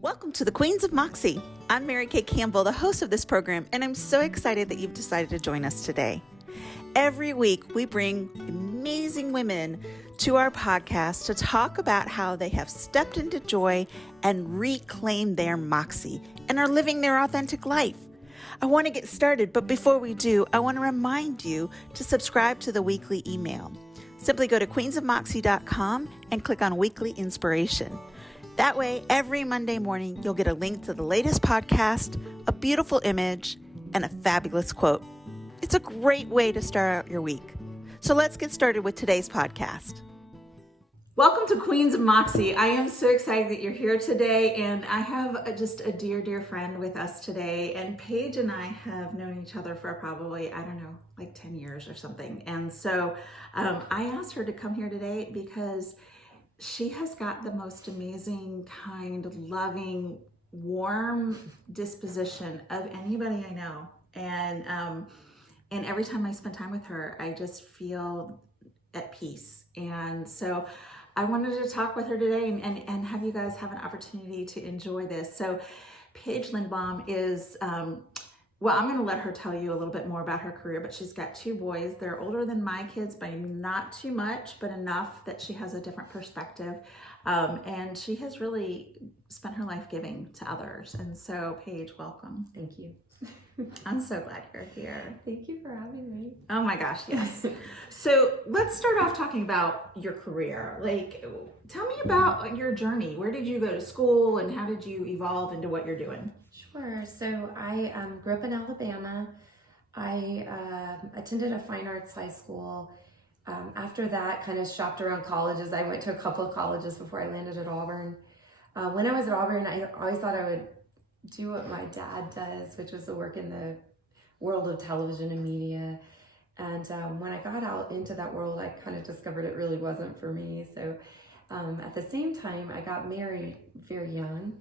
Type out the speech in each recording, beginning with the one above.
Welcome to the Queens of Moxie. I'm Mary Kay Campbell, the host of this program, and I'm so excited that you've decided to join us today. Every week, we bring amazing women to our podcast to talk about how they have stepped into joy and reclaimed their moxie and are living their authentic life. I want to get started, but before we do, I want to remind you to subscribe to the weekly email. Simply go to queensofmoxie.com and click on Weekly Inspiration. That way, every Monday morning, you'll get a link to the latest podcast, a beautiful image, and a fabulous quote. It's a great way to start out your week. So let's get started with today's podcast. Welcome to Queens of Moxie. I am so excited that you're here today, and I have just a dear, dear friend with us today. And Paige and I have known each other for probably, like 10 years or something. And so I asked her to come here today because she has got the most amazing, kind, loving, warm disposition of anybody I know. And every time I spend time with her, I just feel at peace. And so I wanted to talk with her today and have you guys have an opportunity to enjoy this. So Paige Lindblom is, I'm going to let her tell you a little bit more about her career, but she's got two boys. They're older than my kids, but not too much, but enough that she has a different perspective. And she has really spent her life giving to others. And so, Paige, welcome. Thank you. I'm so glad you're here. Thank you for having me. Oh my gosh, yes. So let's start off talking about your career. Tell me about your journey. Where did you go to school and how did you evolve into what you're doing? Sure. So I grew up in Alabama. I attended a fine arts high school. After that, kind of shopped around colleges. I went to a couple of colleges before I landed at Auburn. When I was at Auburn, I always thought I would do what my dad does, which was to work in the world of television and media. And when I got out into that world, I kind of discovered it really wasn't for me. So at the same time, I got married very young.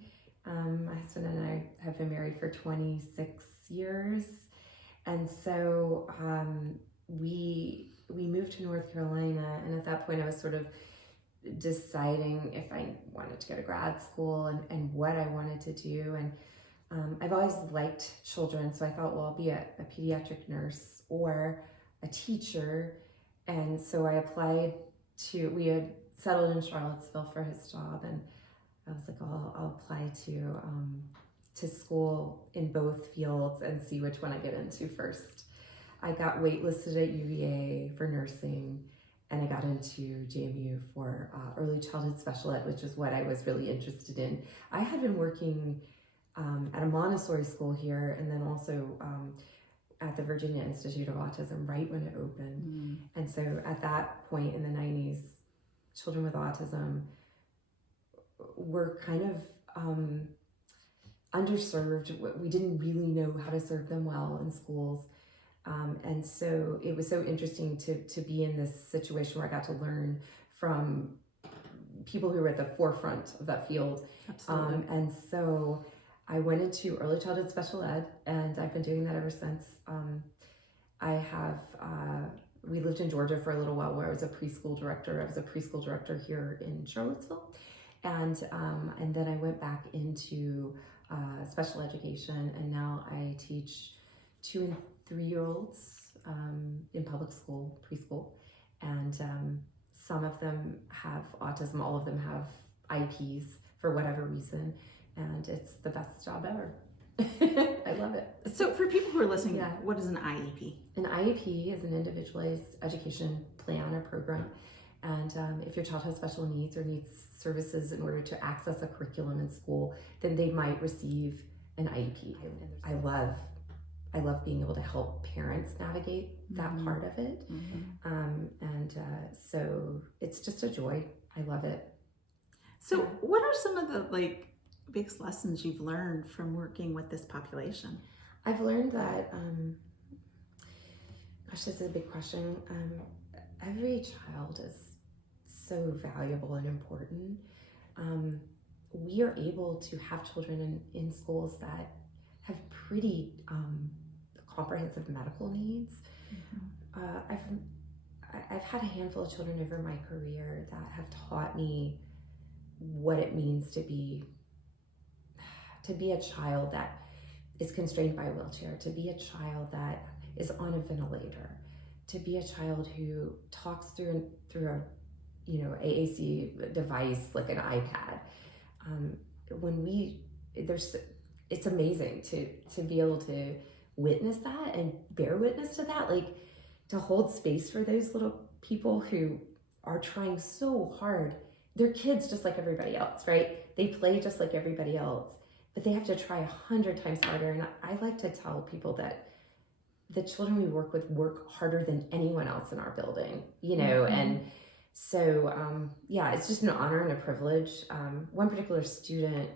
My husband and I have been married for 26 years. And so we moved to North Carolina. And at that point, I was sort of deciding if I wanted to go to grad school and what I wanted to do. And I've always liked children. So I thought, well, I'll be a pediatric nurse or a teacher. And so I applied we had settled in Charlottesville for his job. And I was like, oh, I'll apply to school in both fields and see which one I get into first. I got waitlisted at UVA for nursing, and I got into JMU for early childhood special ed, which is what I was really interested in. I had been working at a Montessori school here, and then also at the Virginia Institute of Autism right when it opened. And so at that point in the 90s, children with autism were kind of underserved. We didn't really know how to serve them well in schools. And so it was so interesting to be in this situation where I got to learn from people who were at the forefront of that field. Absolutely. And so I went into early childhood special ed, and I've been doing that ever since. We lived in Georgia for a little while where I was a preschool director. I was a preschool director here in Charlottesville. And then I went back into special education, and now I teach 2 and 3-year-olds in public school, preschool. And some of them have autism, all of them have IEPs for whatever reason. And it's the best job ever. I love it. So for people who are listening, What is an IEP? An IEP is an individualized education plan or program. And if your child has special needs or needs services in order to access a curriculum in school, then they might receive an IEP. I love being able to help parents navigate that part of it. So it's just a joy. I love it. So what are some of the biggest lessons you've learned from working with this population? I've learned that, this is a big question. Every child is so valuable and important. We are able to have children in schools that have pretty comprehensive medical needs. I've had a handful of children over my career that have taught me what it means to be to be a child that is constrained by a wheelchair, to be a child that is on a ventilator, to be a child who talks through a AAC device like an iPad. It's amazing to be able to witness that and bear witness to that, like to hold space for those little people who are trying so hard. They're kids just like everybody else, right? They play just like everybody else, but they have to try 100 times harder. And I like to tell people that the children we work with work harder than anyone else in our building, and so, it's just an honor and a privilege. One particular student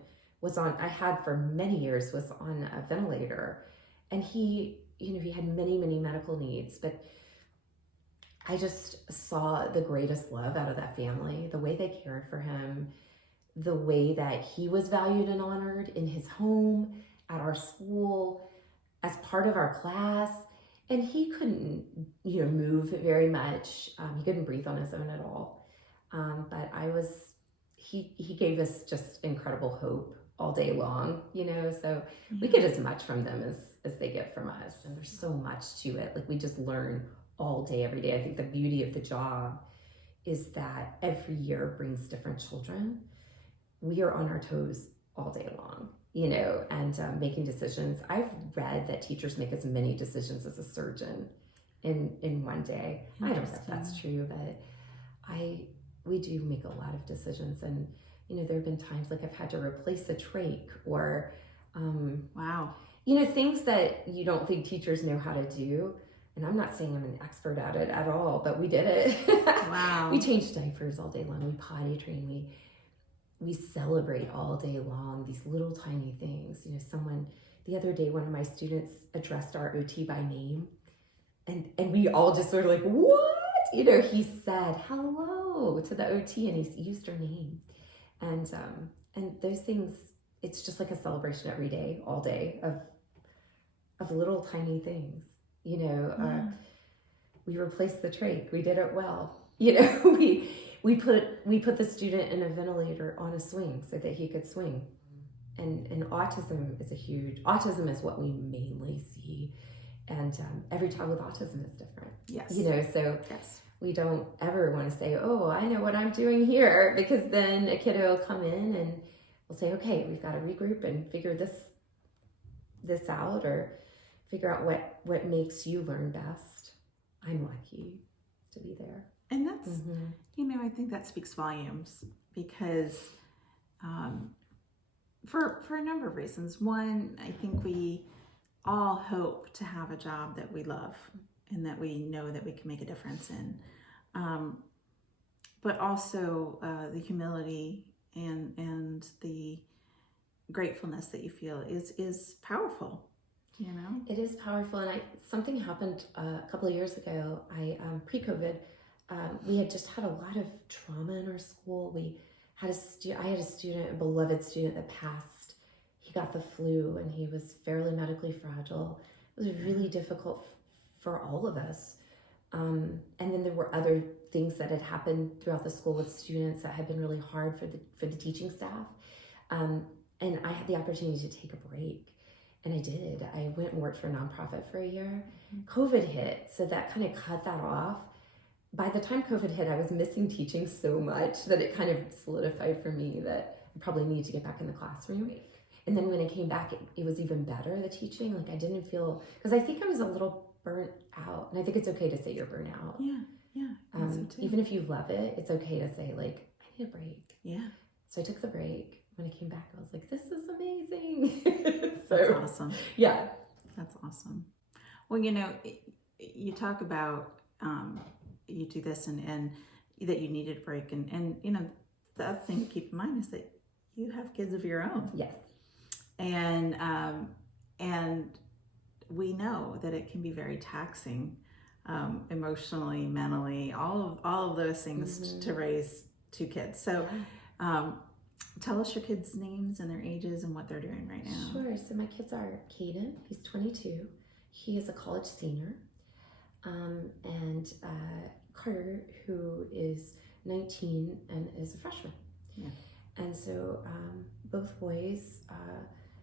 I had for many years, was on a ventilator, and he had many, many medical needs, but I just saw the greatest love out of that family, the way they cared for him, the way that he was valued and honored in his home, at our school, as part of our class. And he couldn't, move very much. He couldn't breathe on his own at all. But he gave us just incredible hope all day long, so we get as much from them as they get from us. And there's so much to it. Like, we just learn all day, every day. I think the beauty of the job is that every year brings different children. We are on our toes all day long, and making decisions. I've read that teachers make as many decisions as a surgeon in one day. I don't know if that's true, but we do make a lot of decisions. And there have been times like I've had to replace a trach, or things that you don't think teachers know how to do. And I'm not saying I'm an expert at it at all, but we did it. Wow. We changed diapers all day long. We potty train. We celebrate all day long these little tiny things. The other day, one of my students addressed our OT by name, and we all just sort of like, what? He said hello to the OT, and he used her name. And those things, it's just like a celebration every day, all day, of little tiny things. We replaced the trach. We did it well. We put the student in a ventilator on a swing so that he could swing. And autism is what we mainly see. And every child with autism is different. Yes. Yes. We don't ever want to say, oh, I know what I'm doing here, because then a kiddo will come in and we'll say, okay, we've got to regroup and figure this out, or figure out what makes you learn best. I'm lucky to be there. And that's, I think that speaks volumes, because for a number of reasons. One, I think we all hope to have a job that we love and that we know that we can make a difference in. But also the humility and the gratefulness that you feel is powerful. It is powerful. And something happened a couple of years ago. Pre-COVID, we had just had a lot of trauma in our school. I had a student, a beloved student, that passed. He got the flu, and he was fairly medically fragile. It was really difficult for all of us. And then there were other things that had happened throughout the school with students that had been really hard for the teaching staff. And I had the opportunity to take a break. And I did. I went and worked for a nonprofit for a year. COVID hit, so that kind of cut that off. By the time COVID hit, I was missing teaching so much that it kind of solidified for me that I probably need to get back in the classroom. And then when I came back, it was even better, the teaching. Like, I didn't feel, because I think I was a little burnt out. And I think it's okay to say you're burnt out. Yeah. Even if you love it, it's okay to say, like, I need a break. Yeah. So I took the break. When I came back, I was like, this is amazing. That's awesome. Yeah. That's awesome. Well, you talk about, you do this and that you needed a break. And the other thing to keep in mind is that you have kids of your own. Yes. And we know that it can be very taxing, emotionally, mentally, all of those things to raise two kids. So, tell us your kids' names and their ages and what they're doing right now. Sure. So my kids are Caden. He's 22. He is a college senior. And Carter, who is 19 and is a freshman. Yeah. And so both boys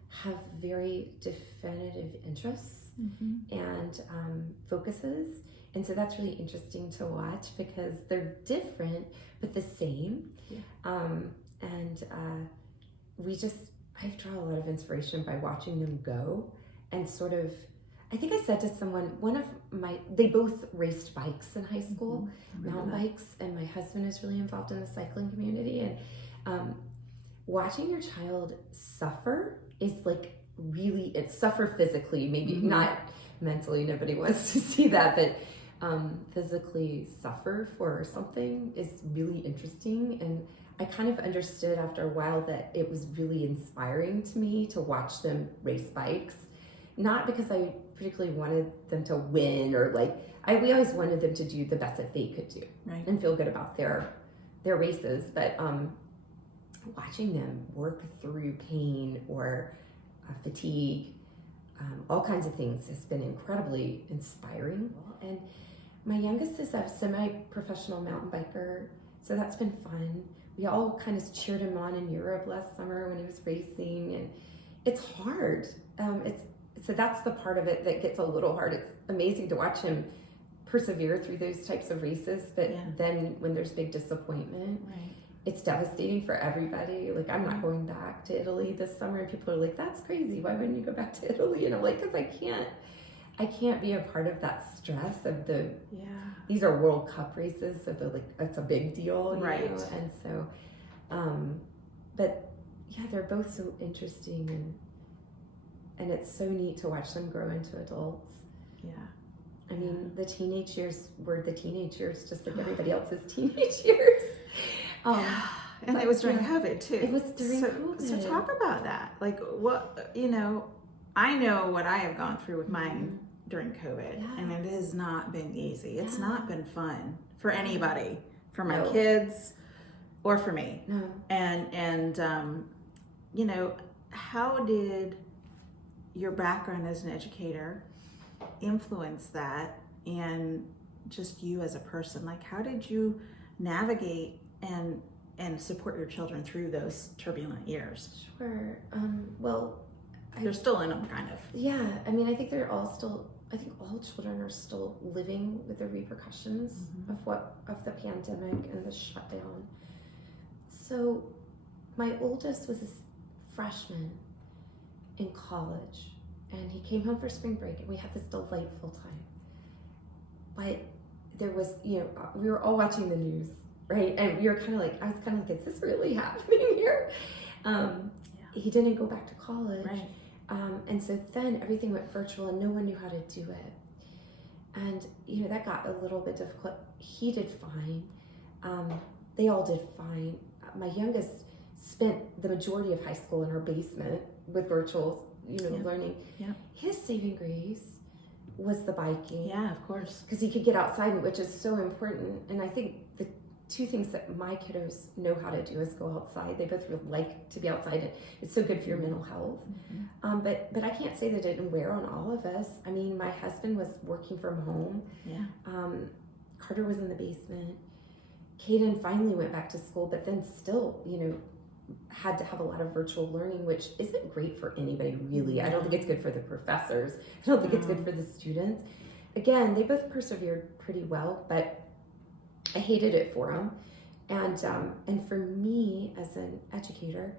have very definitive interests and focuses. And so that's really interesting to watch because they're different, but the same. Yeah. I draw a lot of inspiration by watching them go and sort of, I think I said to someone, they both raced bikes in high school, mountain bikes, and my husband is really involved in the cycling community. And watching your child suffer is like really, suffer physically, maybe not mentally, nobody wants to see that, but physically suffer for something is really interesting. And I kind of understood after a while that it was really inspiring to me to watch them race bikes. Not because I particularly wanted them to win or we always wanted them to do the best that they could do and feel good about their races. But watching them work through pain or fatigue, all kinds of things has been incredibly inspiring. And my youngest is a semi-professional mountain biker, so that's been fun. We all kind of cheered him on in Europe last summer when he was racing, and it's hard. So that's the part of it that gets a little hard. It's amazing to watch him persevere through those types of races, but then when there's big disappointment, it's devastating for everybody. Like, I'm not going back to Italy this summer, and people are like, that's crazy. Why wouldn't you go back to Italy? And I'm like, because I can't be a part of that stress of these are World Cup races, so it's a big deal, you know? And so, but yeah, they're both so interesting, and it's so neat to watch them grow into adults. Yeah. I mean, the teenage years were the teenage years, just like everybody else's teenage years. And it was during COVID too. It was during COVID. So talk about that. Like, what, I know what I have gone through with mine during COVID, and it has not been easy. It's not been fun for anybody, for my kids or for me. No. And how did your background as an educator influence that, and just you as a person? Like, how did you navigate and support your children through those turbulent years? Sure. They're still in them, kind of. Yeah. I mean, I think all children are still living with the repercussions of the pandemic and the shutdown. So my oldest was a freshman in college, and he came home for spring break, and we had this delightful time. But there was, we were all watching the news, right? And we were kind of like, I was kind of like, is this really happening here? He didn't go back to college. Right. And so then everything went virtual, and no one knew how to do it. And, that got a little bit difficult. He did fine. They all did fine. My youngest spent the majority of high school in her basement with virtual, learning. Yeah. His saving grace was the biking. Yeah, of course. Because he could get outside, which is so important. And I think the two things that my kiddos know how to do is go outside. They both really like to be outside. It's so good for your mental health. But I can't say that it didn't wear on all of us. I mean, my husband was working from home. Yeah. Carter was in the basement. Caden finally went back to school, but then still, had to have a lot of virtual learning, which isn't great for anybody, really. I don't think it's good for the professors. I don't think it's good for the students. Again, they both persevered pretty well, but I hated it for them. And for me as an educator,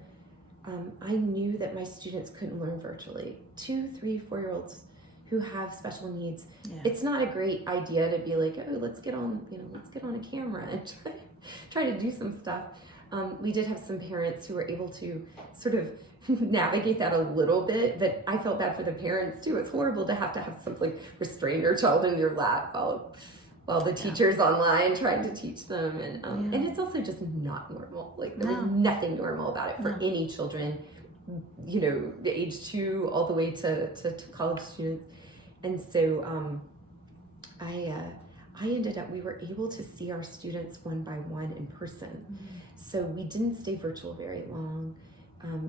I knew that my students couldn't learn virtually. 2, 3, 4-year-olds who have special needs. Yeah. It's not a great idea to be like, oh, let's get on a camera and try to do some stuff. We did have some parents who were able to sort of navigate that a little bit, but I felt bad for the parents too. It's horrible to have something restrain your child in your lap while the teacher's online trying to teach them. And it's also just not normal. Like, there was nothing normal about it for any children, age 2 all the way to college students. And so we were able to see our students one by one in person. So we didn't stay virtual very long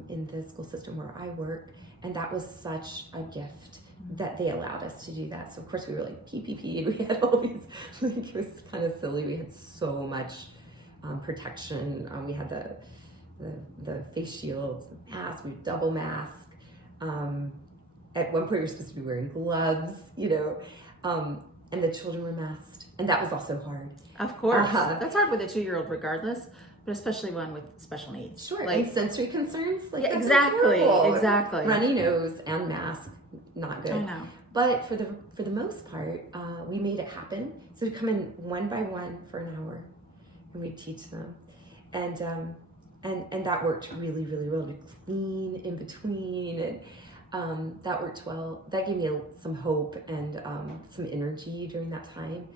in the school system where I work. And that was such a gift that they allowed us to do that. So of course we were like PPP. We had all these, it was kind of silly. We had so much protection. We had the face shields, the mask, we double mask. At one point, we were supposed to be wearing gloves, and the children were masked, and that was also hard. Of course, that's hard with a 2-year-old, regardless, but especially one with special needs. Sure, and sensory concerns. Yeah, exactly. Runny nose and mask, not good. I know. But for the most part, we made it happen. So we'd come in one by one for an hour, and we'd teach them, and that worked really, really well. We'd clean in between, and that worked well. That gave me some hope and some energy during that time.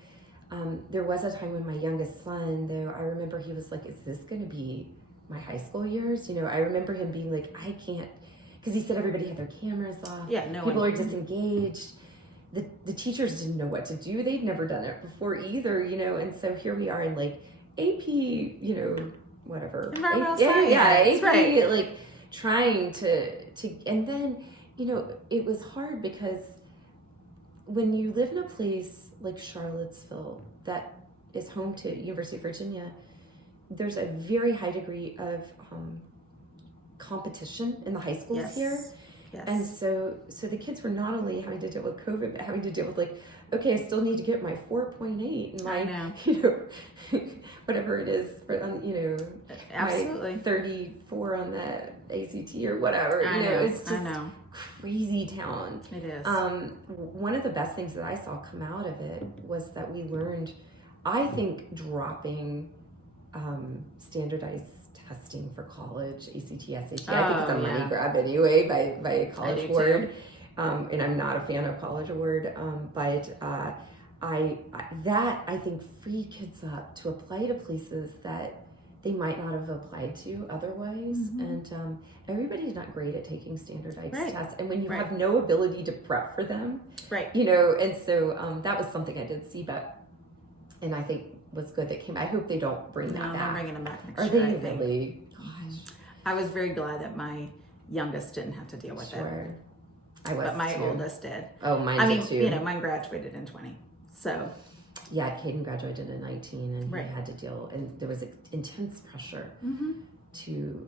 There was a time when my youngest son, though, I remember he was like, "Is this going to be my high school years?" I remember him being like, "I can't." Because he said everybody had their cameras off. Yeah, no people one. are disengaged. The teachers didn't know what to do. They'd never done it before either, and so here we are in like AP, whatever. Environmental science. AP, right. like trying to, and then, it was hard because when you live in a place like Charlottesville that is home to University of Virginia, there's a very high degree of competition in the high schools here. Yes. And so the kids were not only having to deal with COVID, but having to deal with like, okay, I still need to get my 4.8 and my, whatever it is for, absolutely my 34 on the ACT or whatever. It's just crazy town. It is. One of the best things that I saw come out of it was that we learned, I think, dropping standardized testing for college, ACT, SAT. I think it's a money grab anyway by a college board. And I'm not a fan of college award, but I think free kids up to apply to places that they might not have applied to otherwise. And everybody's not great at taking standardized tests. And when you have no ability to prep for them, and so that was something I did see, and I think was good that came. I hope they don't bring that back. They're bringing them back next year. Are they really? Gosh. I was very glad that my youngest didn't have to deal with it. I was, but my too. oldest did. Oh, mine did too. Mine graduated in 20. So. Yeah, Caden graduated in 19, and he had to deal, and there was intense pressure to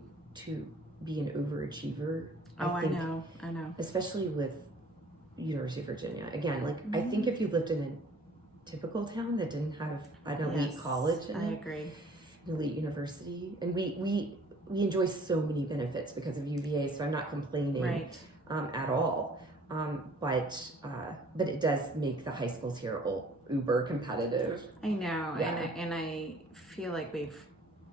be an overachiever. I know. Especially with University of Virginia. Again, like I think if you lived in a typical town that didn't have an elite college in I agree. An elite university, and we enjoy so many benefits because of UVA, so I'm not complaining at all, but it does make the high schools here uber competitive. I know, and I feel like we've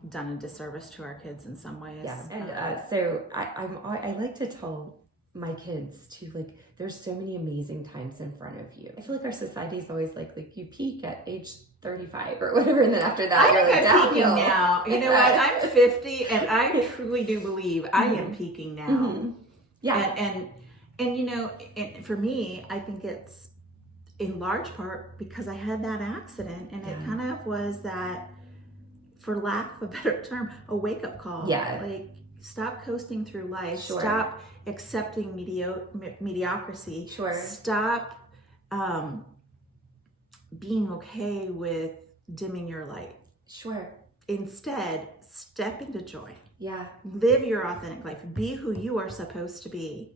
done a disservice to our kids in some ways. And so I like to tell my kids to, like, there's so many amazing times in front of you. I feel like our society is always like you peak at age 35 or whatever, and then after that I think I'm peaking now. You know what? I'm 50, and I truly do believe I am peaking now. And and for me, I think it's in large part because I had that accident, and it kind of was that, for lack of a better term, a wake-up call. Like, stop coasting through life. Stop accepting mediocrity. Stop being okay with dimming your light. Instead, step into joy. Live your authentic life. Be who you are supposed to be.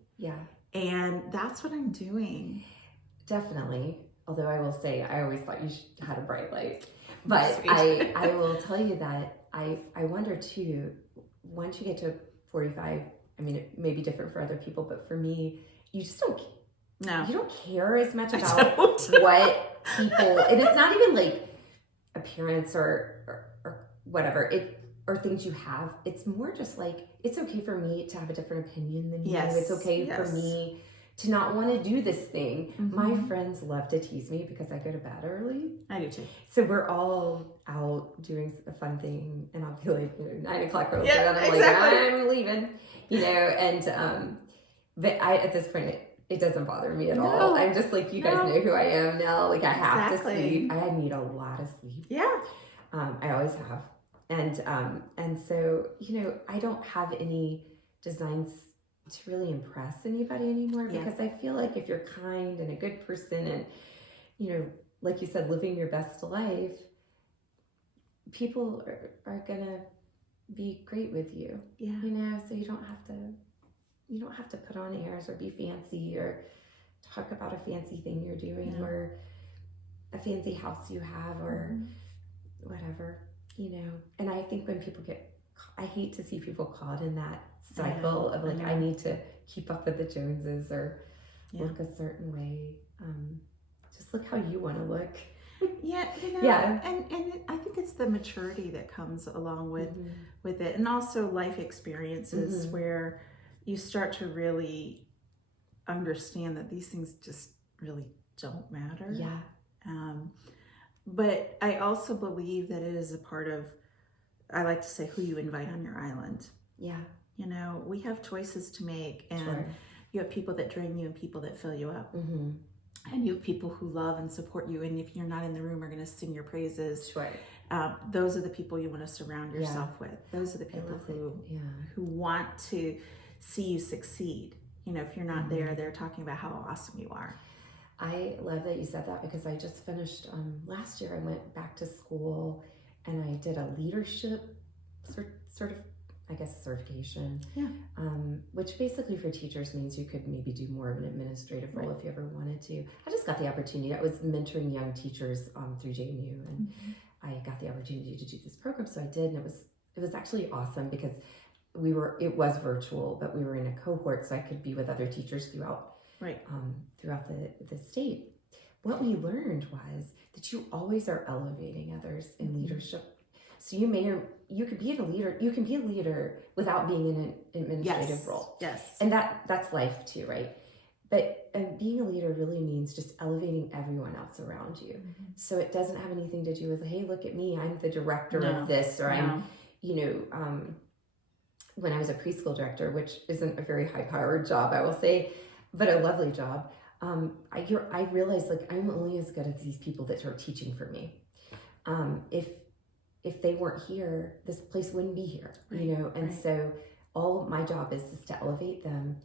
And that's what I'm doing. Definitely. Although I will say, I always thought you had a bright light. But I will tell you that I wonder too, once you get to 45, I mean, it may be different for other people, but for me, you just don't. No. You don't care as much about what people, and it's not even like appearance or whatever, or things you have. It's more just like, it's okay for me to have a different opinion than you. It's okay for me to not want to do this thing. My friends love to tease me because I go to bed early. I do too. So we're all out doing a fun thing, and I'll be like, 9 o'clock rolls around, and I'm like, I'm leaving, and but at this point, it doesn't bother me at all. I'm just like, you guys know who I am now. Like, I have to sleep. I need a lot of sleep. I always have, and so I don't have any designs to really impress anybody anymore, because I feel like if you're kind and a good person, and like you said, living your best life, people are gonna be great with you. So you don't have to you don't have to put on airs or be fancy or talk about a fancy thing you're doing or a fancy house you have or whatever, And I think when people I hate to see people caught in that cycle of like, I need to keep up with the Joneses or look a certain way. Just look how you want to look. And I think it's the maturity that comes along with it, and also life experiences where you start to really understand that these things just really don't matter. But I also believe that it is a part of, I like to say, who you invite on your island. We have choices to make, and you have people that drain you and people that fill you up. And you have people who love and support you, and if you're not in the room, are going to sing your praises. Those are the people you want to surround yourself with. Those are the people who want to see you succeed. If you're not there, they're talking about how awesome you are. I love that you said that, because I just finished, last year I went back to school and I did a leadership sort of, I guess, certification, which basically for teachers means you could maybe do more of an administrative role if you ever wanted to. I just got the opportunity. I was mentoring young teachers through JMU, and I got the opportunity to do this program, so I did, and it was actually awesome because it was virtual, but we were in a cohort, so I could be with other teachers throughout the state. What we learned was that you always are elevating others in leadership. So you could be a leader. You can be a leader without being in an administrative role. And that's life too, right? But being a leader really means just elevating everyone else around you. So it doesn't have anything to do with, hey, look at me, I'm the director of this, or I'm, when I was a preschool director, which isn't a very high-powered job, I will say, but a lovely job. I realized, like, I'm only as good as these people that are teaching for me. If they weren't here, this place wouldn't be here, And so all my job is to elevate them,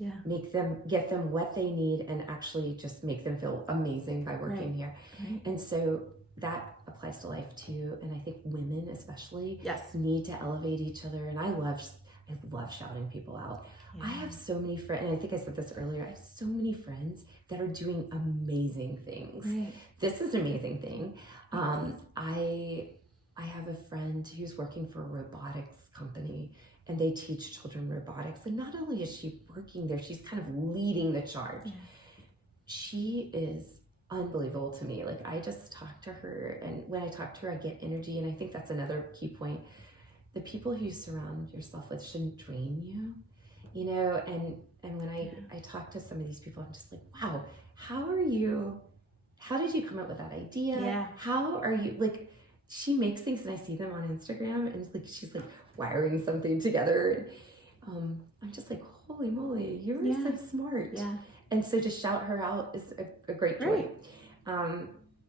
get them what they need, and actually just make them feel amazing by working here. And so that applies to life too. And I think women especially need to elevate each other. And I love shouting people out. I have so many friends, and I think I said this earlier, I have so many friends that are doing amazing things. This is an amazing thing. I have a friend who's working for a robotics company, and they teach children robotics. And not only is she working there, she's kind of leading the charge. She is unbelievable to me. Like, I just talk to her, and when I talk to her, I get energy. And I think that's another key point. The people you surround yourself with shouldn't drain you, and when I talk to some of these people, I'm just like, wow, how did you come up with that idea? How are you, like, she makes things, and I see them on Instagram, and it's like she's like wiring something together. I'm just like, holy moly, you're so smart. And so to shout her out is a great joy.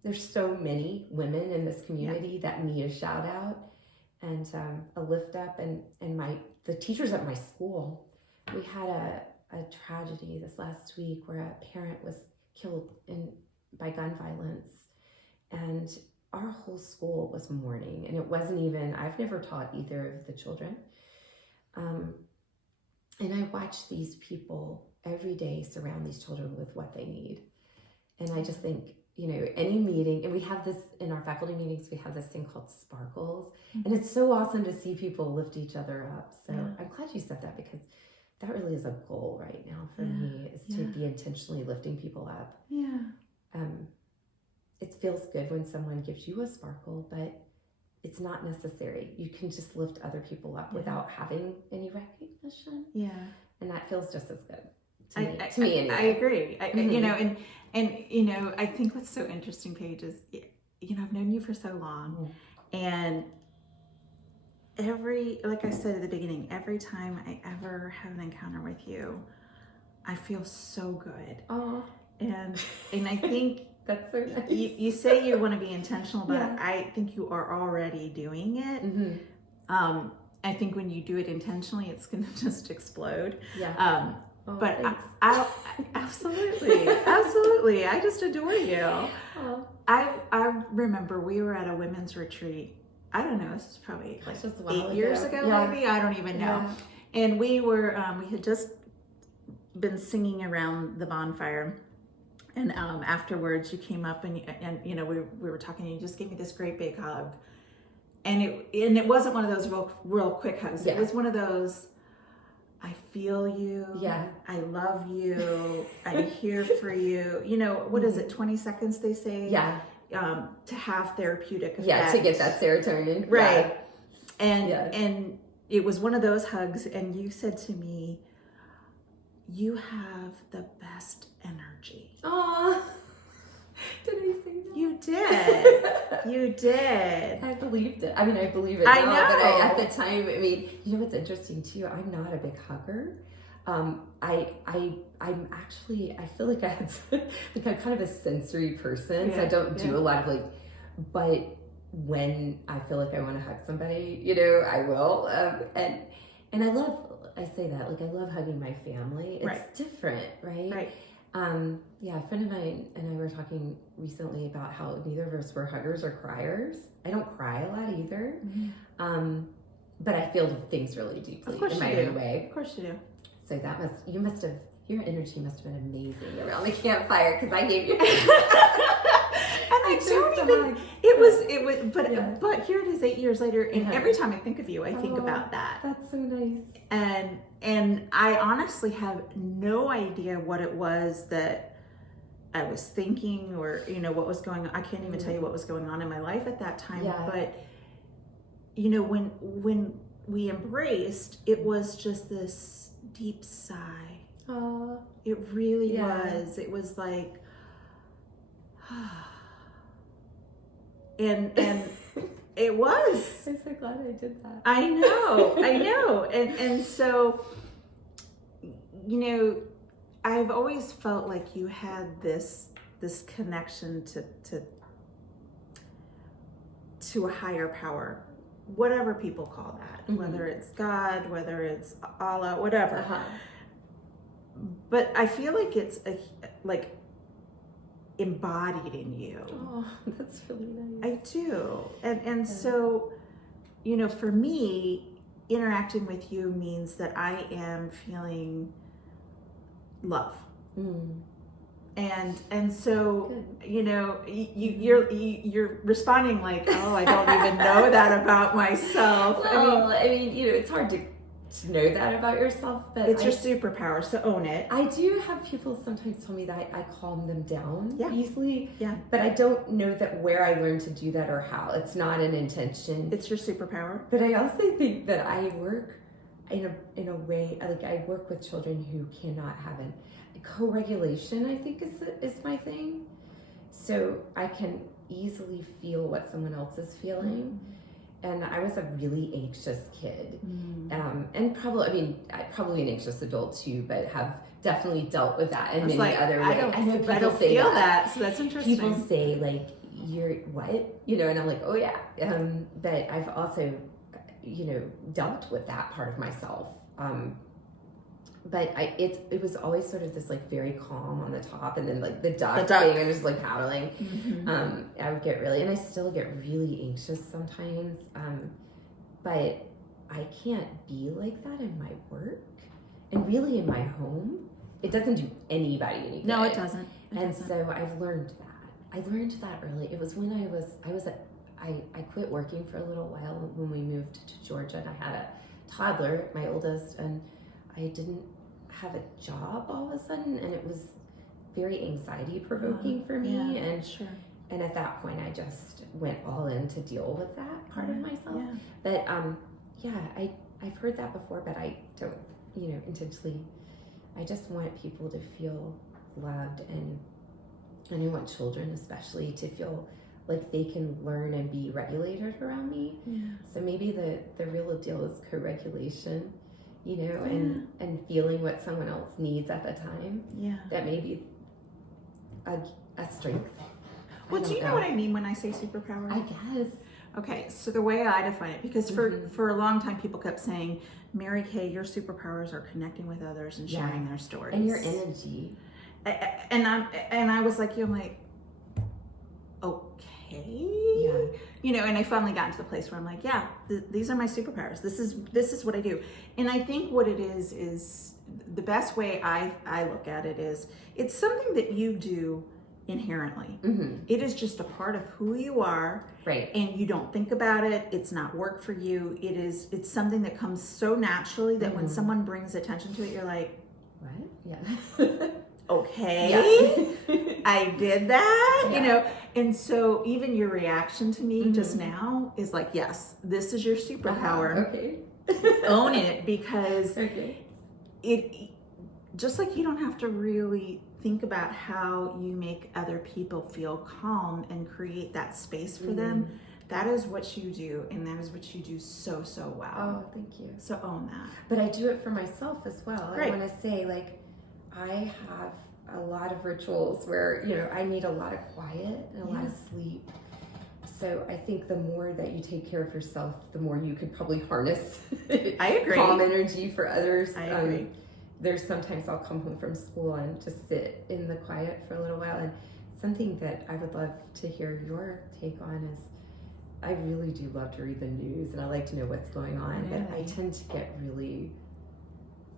There's so many women in this community that need a shout out and a lift up. And the teachers at my school, we had a tragedy this last week where a parent was killed by gun violence, and our whole school was mourning. And it wasn't even, I've never taught either of the children. And I watch these people every day surround these children with what they need. And I just think, any meeting, and we have this in our faculty meetings, we have this thing called Sparkles. And it's so awesome to see people lift each other up. So I'm glad you said that, because that really is a goal right now for me, is to be intentionally lifting people up. It feels good when someone gives you a sparkle, but it's not necessary. You can just lift other people up without having any recognition. And that feels just as good to me anyway. I agree. I think what's so interesting, Paige, is, I've known you for so long, and like I said at the beginning, every time I ever have an encounter with you, I feel so good. And I think that's so nice. You say you want to be intentional, but I think you are already doing it. I think when you do it intentionally, it's going to just explode. But I absolutely, I just adore you. I remember we were at a women's retreat. I don't know, this is probably like 8 years ago, maybe. I don't even know. And we were, we had just been singing around the bonfire, and afterwards you came up and you know, we were talking, and you just gave me this great big hug, and it wasn't one of those real quick hugs. It was one of those, I feel you. Yeah. I love you. I'm here for you. You know, what is it? 20 seconds, they say. Yeah. To have therapeutic effect. Yeah, to get that serotonin. Right. Yeah. And it was one of those hugs, and you said to me, "You have the best energy." Aw. Did I say that? You did. You did. I believed it. I mean, I believe it I now, know. but at the time, I mean, you know what's interesting too? I'm not a big hugger. I'm actually, I feel like I'm kind of a sensory person, so I don't do a lot of like, but when I feel like I want to hug somebody, you know, I will. And I say that, like, I love hugging my family. It's different, right? Right. Yeah, a friend of mine and I were talking recently about how neither of us were huggers or criers. I don't cry a lot either. Mm-hmm. But I feel things really deeply in my own way. Of course you do. So your energy must have been amazing around the campfire, because I gave you. But here it is 8 years later, and every time I think of you, I think about that. That's so nice. And I honestly have no idea what it was that I was thinking, or, you know, what was going on. I can't even tell you what was going on in my life at that time. Yeah. But, you know, when we embraced, it was just this deep sigh. Oh, it really was. It was like, and it was. I'm so glad I did that. I know. And so, you know, I've always felt like you had this connection to a higher power, whatever people call that, mm-hmm. whether it's God, whether it's Allah, whatever. Uh-huh. But I feel like it's like embodied in you. Oh, that's really nice. I do. And so, you know, for me, interacting with you means that I am feeling love. Mm. And so, good. You know, you're responding like, oh, I don't even know that about myself. Well, I mean, you know, it's hard to know that about yourself, but it's your superpower, so own it. I do have people sometimes tell me that I calm them down easily. Yeah. But I don't know that where I learned to do that or how. It's not an intention. It's your superpower. But I also think that I work in a way, like, I work with children who cannot have co-regulation, I think is my thing. So I can easily feel what someone else is feeling. Mm-hmm. And I was a really anxious kid. Mm. And probably an anxious adult too, but have definitely dealt with that in many other ways. I know people say feel that, so that's interesting. People say, like, you're what? You know, and I'm like, oh yeah. But I've also, you know, dealt with that part of myself. But it was always sort of this, like, very calm on the top, and then, like, the duck thing, I was like paddling. Mm-hmm. I would get really, and I still get really anxious sometimes. But I can't be like that in my work, and really in my home. It doesn't do anybody any good. No, it doesn't. So I've learned that. I learned that early. It was when I quit working for a little while when we moved to Georgia, and I had a toddler, my oldest, and I didn't have a job all of a sudden, and it was very anxiety provoking for me. And at that point, I just went all in to deal with that part of myself. Yeah. But I've heard that before, but I don't, you know, intentionally. I just want people to feel loved, and I want children especially to feel like they can learn and be regulated around me. Yeah. So maybe the real deal is co-regulation. You know, and feeling what someone else needs at the time. Yeah. That may be a strength. Well, do you know what I mean when I say superpower? I guess. Okay, so the way I define it, because for a long time people kept saying, Mary Kay, your superpowers are connecting with others and sharing their stories. And your energy. And I was like, I'm like, okay. okay. And I finally got to the place where I'm like, yeah, these are my superpowers. This is what I do. And I think what it is the best way I look at it is it's something that you do inherently. It is just a part of who you are. Right. And you don't think about it. It's not work for you. It's something that comes so naturally that when someone brings attention to it, you're like, what? Yeah. Okay, I did that, and so even your reaction to me just now is like, yes, this is your superpower. Okay. Own it, because it just like you don't have to really think about how you make other people feel calm and create that space for them. That is what you do, and that is what you do so well. Oh, thank you. So own that. But I do it for myself as well. Right. I want to say, like, I have a lot of rituals where, I need a lot of quiet and a lot of sleep. So I think the more that you take care of yourself, the more you could probably harness I agree. calm energy for others. I agree. There's sometimes I'll come home from school and just sit in the quiet for a little while. And something that I would love to hear your take on is, I really do love to read the news and I like to know what's going on, but I tend to get really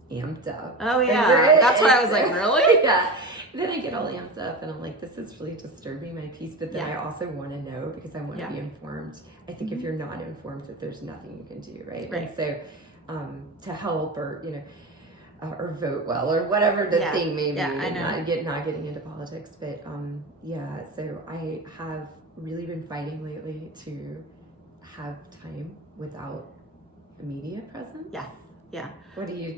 amped up. Oh yeah, that's why I was like, really? Yeah. Then I get all amped up and I'm like, this is really disturbing my peace. But then I also want to know, because I want to be informed. I think if you're not informed, that there's nothing you can do, right? And so to help or or vote well or whatever the thing may be. I know. Not getting into politics, but so I have really been fighting lately to have time without media presence. Yeah.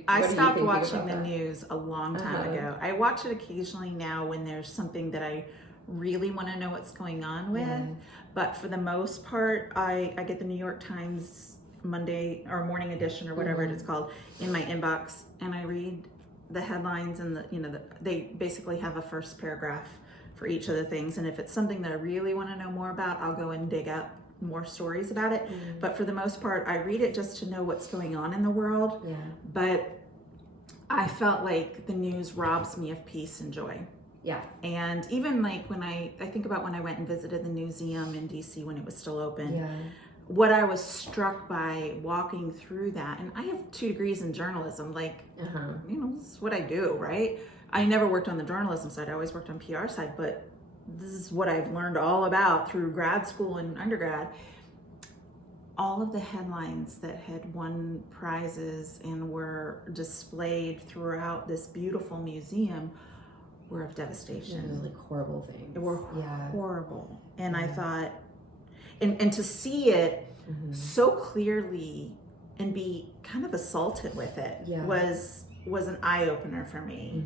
I stopped watching the news a long time ago. I watch it occasionally now when there's something that I really want to know what's going on with. But for the most part, I get the New York Times Monday or morning edition or whatever it is called in my inbox, and I read the headlines and they basically have a first paragraph for each of the things. And if it's something that I really want to know more about, I'll go and dig up more stories about it. But for the most part, I read it just to know what's going on in the world. But I felt like the news robs me of peace and joy. And even like when I think about when I went and visited the museum in DC when it was still open, what I was struck by walking through that, and I have 2 degrees in journalism, like, this is what I do, right? I never worked on the journalism side. I always worked on PR side, but this is what I've learned all about through grad school and undergrad. All of the headlines that had won prizes and were displayed throughout this beautiful museum were of devastation. Like horrible things. They were horrible. And I thought, and to see it so clearly and be kind of assaulted with it was an eye-opener for me.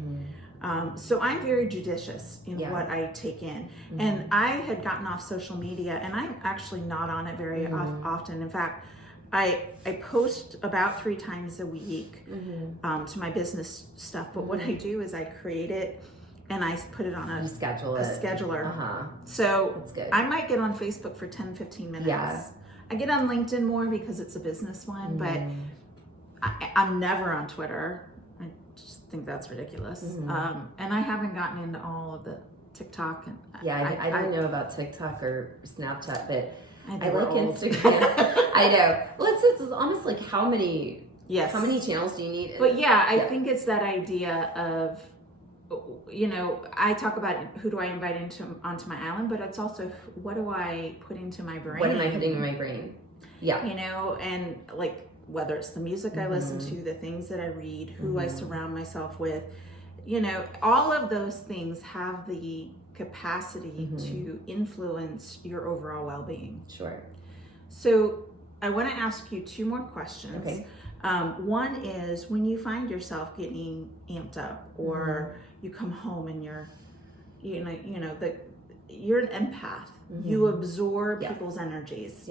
So I'm very judicious in what I take in. And I had gotten off social media, and I'm actually not on it very often. In fact, I post about 3 times a week to my business stuff. But what I do is I create it and I put it on a scheduler. So that's good. I might get on Facebook for 10, 15 minutes. I get on LinkedIn more because it's a business one, but I'm never on Twitter. I just think that's ridiculous. And I haven't gotten into all of the TikTok. And I don't know about TikTok or Snapchat, but I like Instagram. I know. Well, it's almost like how many channels do you need? But I think it's that idea of, I talk about who do I invite onto my island, but it's also what do I put into my brain? What am I putting in my brain? And like whether it's the music I listen to, the things that I read, who I surround myself with, all of those things have the capacity to influence your overall well-being. Sure. So I want to ask you 2 more questions. Okay. One is when you find yourself getting amped up, or you come home and you're an empath. You absorb people's energies.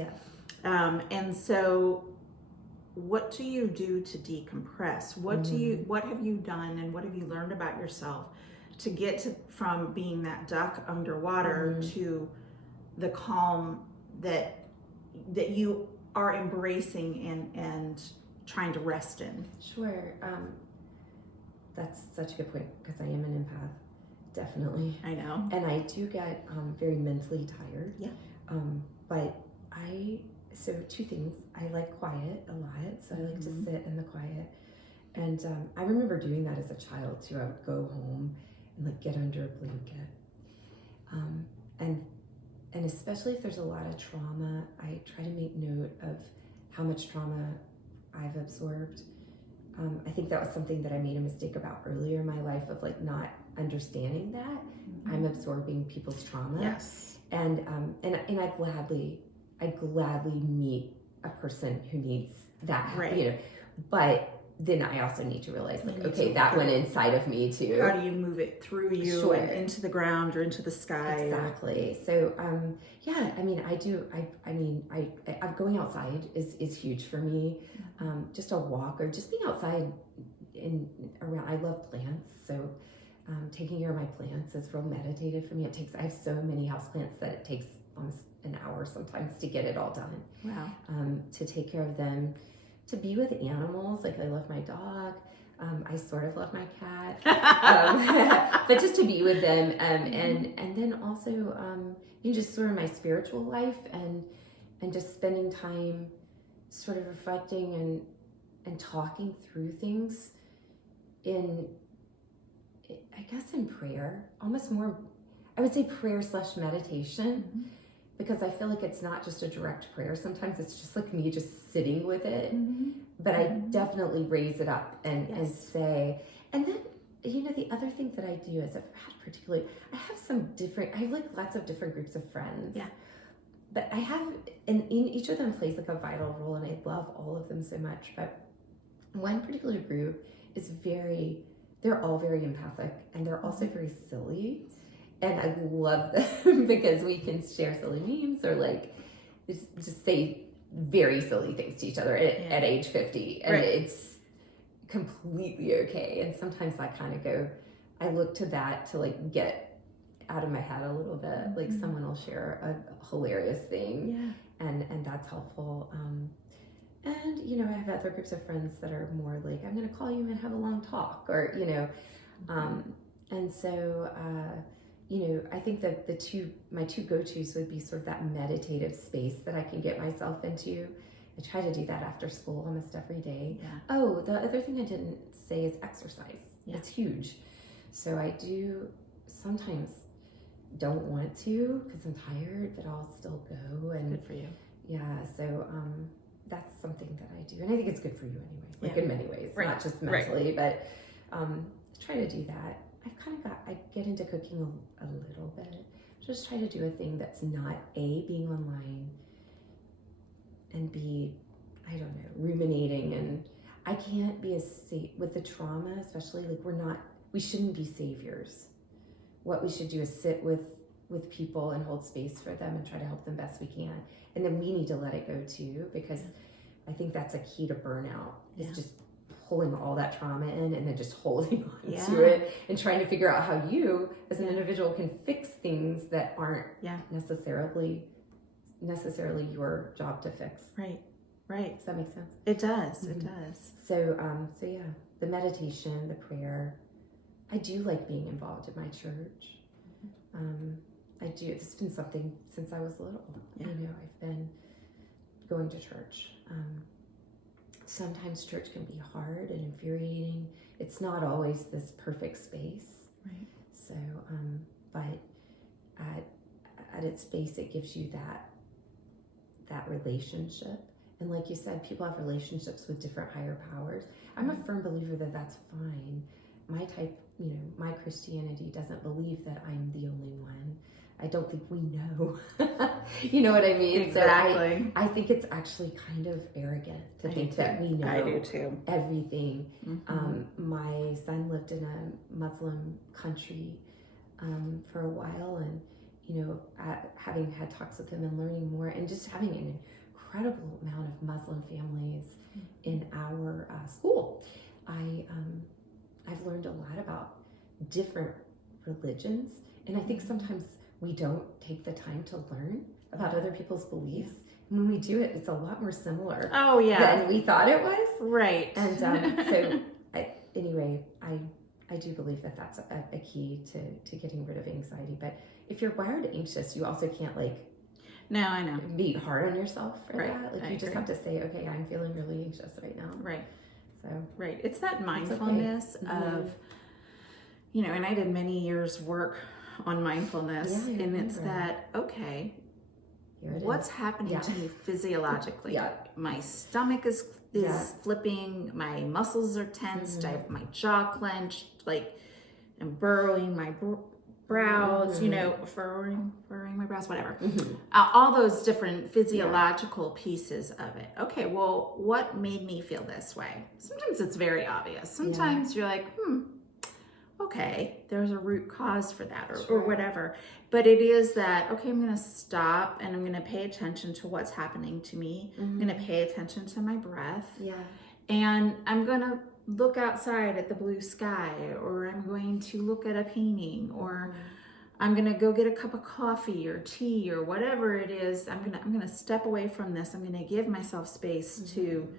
And so what do you do to decompress? What have you done and what have you learned about yourself to get from being that duck underwater to the calm that you are embracing and trying to rest in? Sure. That's such a good point, because I am an empath, definitely. I know. And I do get very mentally tired. But so two things. I like quiet a lot, so I like to sit in the quiet. And I remember doing that as a child too. I would go home and like get under a blanket. And especially if there's a lot of trauma, I try to make note of how much trauma I've absorbed. I think that was something that I made a mistake about earlier in my life, of like not understanding that I'm absorbing people's trauma. Yes. And I gladly meet a person who needs that, Right. But then I also need to realize, like, okay, that went inside of me too. How do you move it through you and into the ground or into the sky? Exactly. So, I'm going outside is huge for me. Just a walk or just being outside around. I love plants, so taking care of my plants is real meditative for me. I have so many houseplants that it takes almost an hour sometimes to get it all done. Wow. To take care of them. To be with animals, like I love my dog, I sort of love my cat, but just to be with them, and then also just sort of my spiritual life and just spending time sort of reflecting and talking through things in prayer, almost more, I would say prayer / meditation. Because I feel like it's not just a direct prayer. Sometimes it's just like me just sitting with it. But I definitely raise it up and say, and then, the other thing that I do is I have like lots of different groups of friends. Yeah. But I have, and in each of them plays like a vital role, and I love all of them so much. But one particular group they're all very empathic, and they're also very silly. And I love them because we can share silly memes or like just say very silly things to each other at age 50. And it's completely okay. And sometimes I look to that to like get out of my head a little bit. Like someone will share a hilarious thing and that's helpful. And, I have other groups of friends that are more like, I'm going to call you and have a long talk or, and so, I think that my two go-tos would be sort of that meditative space that I can get myself into. I try to do that after school almost every day. Yeah. Oh, the other thing I didn't say is exercise. Yeah. It's huge. So I do sometimes don't want to because I'm tired, but I'll still go. And good for you. Yeah. So that's something that I do, and I think it's good for you anyway. Like in many ways, not just mentally, but try to do that. I get into cooking a little bit. Just try to do a thing that's not A, being online, and B, I don't know, ruminating. And I can't be with the trauma, especially, like we shouldn't be saviors. What we should do is sit with people and hold space for them and try to help them best we can. And then we need to let it go too, because I think that's a key to burnout, is just pulling all that trauma in and then just holding on to it and trying to figure out how you as an individual can fix things that aren't necessarily your job to fix. Right. Does that make sense? It does. It does. So the meditation, the prayer. I do like being involved in my church. I do. It's been something since I was little. I've been going to church. Sometimes church can be hard and infuriating. It's not always this perfect space. Right. So, but at its base, it gives you that relationship. And like you said, people have relationships with different higher powers. I'm a firm believer that that's fine. My Christianity doesn't believe that I'm the only one. I don't think we know. You know what I mean? Exactly. So I think it's actually kind of arrogant to think that we know everything. My son lived in a Muslim country for a while, and having had talks with him and learning more, and just having an incredible amount of Muslim families in our school. I've learned a lot about different religions, and I think sometimes we don't take the time to learn about other people's beliefs. And when we do it, it's a lot more similar than we thought it was. Right. And so I do believe that that's a key to getting rid of anxiety. But if you're wired anxious, you also can't No, I know. be hard on yourself for Right. that. Like I you just agree. have to say, okay, I'm feeling really anxious right now. Right. So Right. It's that okay. mindfulness of, you know, and I did many years work on mindfulness, Yeah, I and it's remember. that, okay, Here it what's is. happening Yeah. to me physiologically? Yeah. My stomach is Yeah. flipping, my muscles are tensed, I have my jaw clenched, like I'm burrowing my brows, you know, furrowing my brows, whatever. All those different physiological pieces of it. Okay, well, what made me feel this way? Sometimes it's very obvious. Sometimes you're like, okay, there's a root cause for that or whatever. But it is that, okay, I'm going to stop and I'm going to pay attention to what's happening to me. I'm going to pay attention to my breath. Yeah. And I'm going to look outside at the blue sky, or I'm going to look at a painting, or I'm going to go get a cup of coffee or tea or whatever it is. I'm going to step away from this. I'm going to give myself space to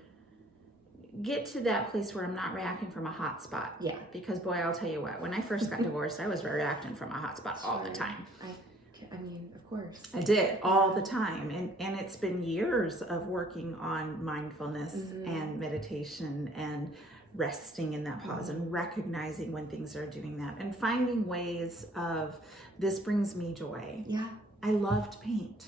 get to that place where I'm not reacting from a hot spot. Yeah. Because boy, I'll tell you what, when I first got divorced, I was reacting from a hot spot all the time. I mean, of course. I did all the time. And it's been years of working on mindfulness and meditation and resting in that pause and recognizing when things are doing that and finding ways of, this brings me joy. Yeah. I love to paint.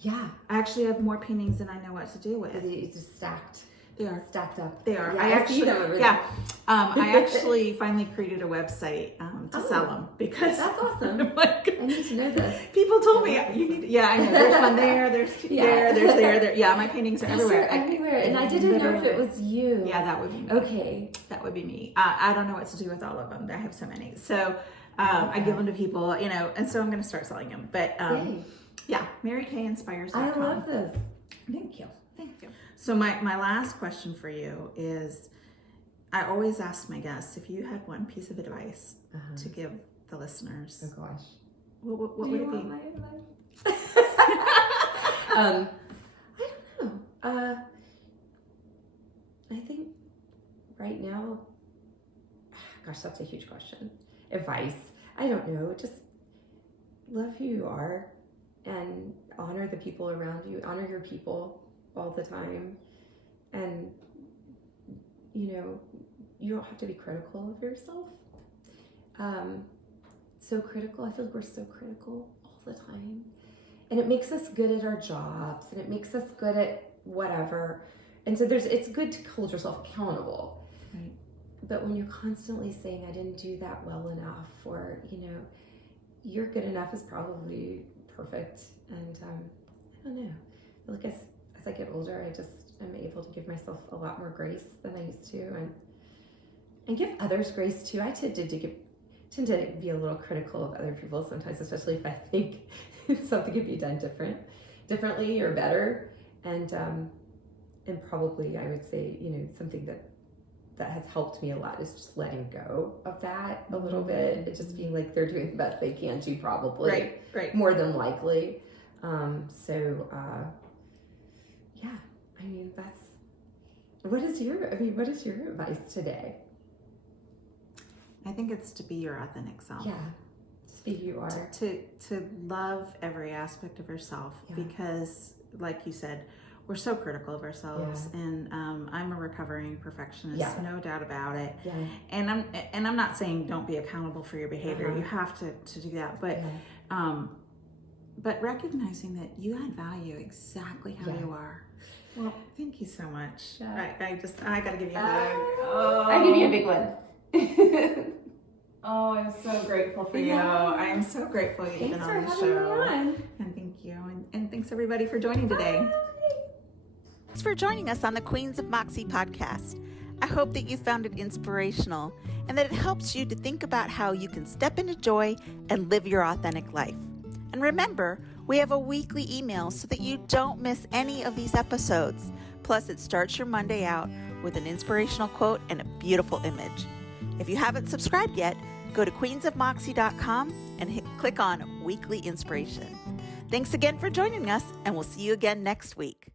Yeah. I actually have more paintings than I know what to do with. It's just stacked. They are stacked up. They are. Yeah, I actually, see them over yeah. there. I actually finally created a website to sell them because that's awesome. Like, I need to know this. people told me you need. Yeah, I know. There's one there. There's two there. There's there. Yeah, my paintings are everywhere. Everywhere, and I didn't know if it was you. Yeah, that would be me. Okay. That would be me. I don't know what to do with all of them. I have so many. So I give them to people, you know, and so I'm going to start selling them. But yeah, MaryKayInspires.com. I love this. Thank you. Thank you. So my last question for you is, I always ask my guests, if you had one piece of advice to give the listeners, oh gosh, what would it be? My advice? I don't know. I think right now, gosh, that's a huge question. Advice. I don't know. Just love who you are and honor the people around you. Honor your people all the time. And, you know, you don't have to be critical of yourself. So critical. I feel like we're so critical all the time. And it makes us good at our jobs, and it makes us good at whatever. And so it's good to hold yourself accountable. Right. But when you're constantly saying, I didn't do that well enough, or, you know, you're good enough is probably perfect. And I don't know. I feel like as I get older, I'm able to give myself a lot more grace than I used to, and give others grace too. I tend to be a little critical of other people sometimes, especially if I think something could be done differently or better. And probably I would say, you know, something that has helped me a lot is just letting go of that a little bit. It's just being like, they're doing the best they can do, probably. Right. More than likely. Yeah, I mean, what is your advice today? I think it's to be your authentic self. Yeah, just be who you are. To love every aspect of yourself, because, like you said, we're so critical of ourselves, and I'm a recovering perfectionist, no doubt about it. Yeah. And I'm not saying don't be accountable for your behavior. You have to do that, but recognizing that you add value exactly how you are. Well, thank you so much. Yeah. I gotta give you a hug. I give you a big one. Oh, I'm so grateful for you. I am so grateful you've been on the show. And thank you. And thanks everybody for joining today. Thanks for joining us on the Queens of Moxie podcast. I hope that you found it inspirational and that it helps you to think about how you can step into joy and live your authentic life. And remember, we have a weekly email so that you don't miss any of these episodes. Plus, it starts your Monday out with an inspirational quote and a beautiful image. If you haven't subscribed yet, go to queensofmoxie.com and click on Weekly Inspiration. Thanks again for joining us, and we'll see you again next week.